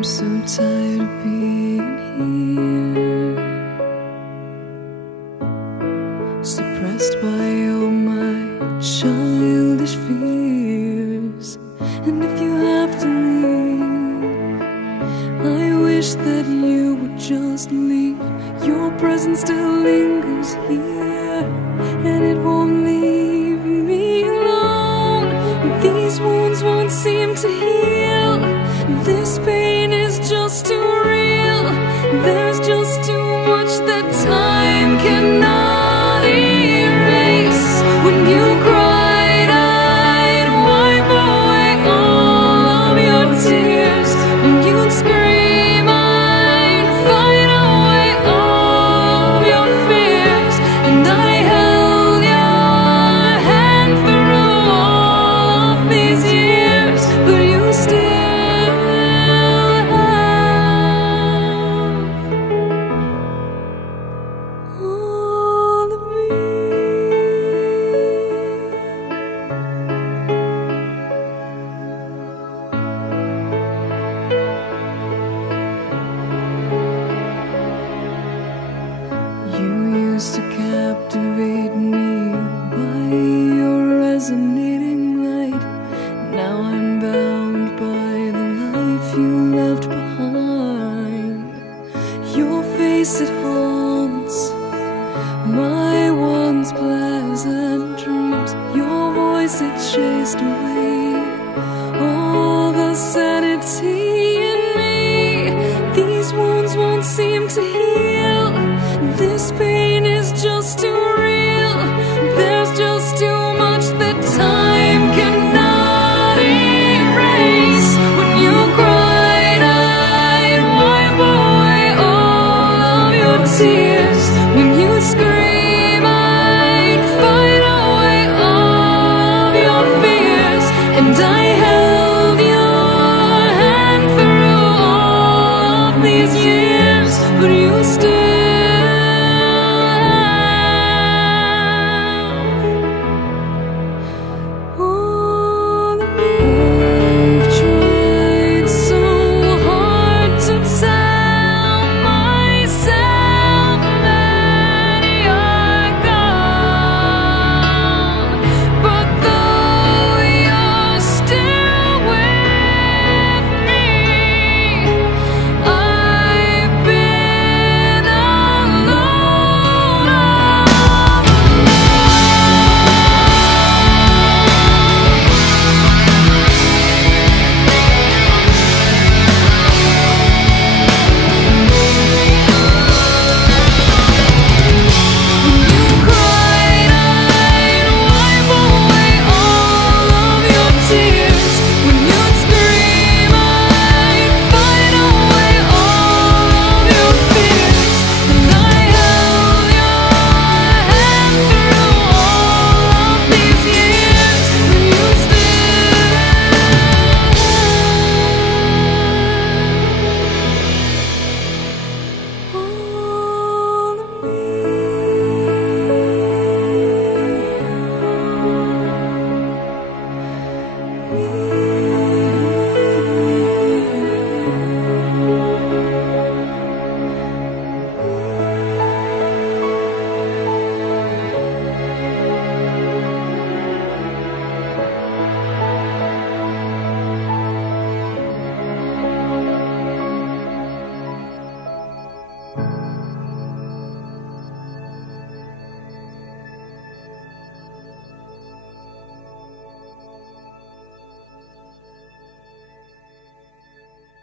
I'm so tired of being here, suppressed by all my childish fears. And if you have to leave, I wish that you would just leave. Your presence still lingers here, and it won't leave me alone. These wounds won't seem to heal. This pain is just too real. There's just too much that time cannot erase. When you cried, I'd wipe away all of your tears. When you'd scream, I'd fight away all of your fears. And I held your hand through all of these years, but you still to captivate me by your resonating light. Now I'm bound by the life you left behind. Your face, it haunts my once pleasant dreams. Your voice, it chased away all the sanity in me. These wounds won't seem to heal. This pain is just too real. There's just too much that time cannot erase. When you cried, I'd wipe away all of your tears. When you scream, I'd fight away all of your fears. And I held your hand through all of these years, but you still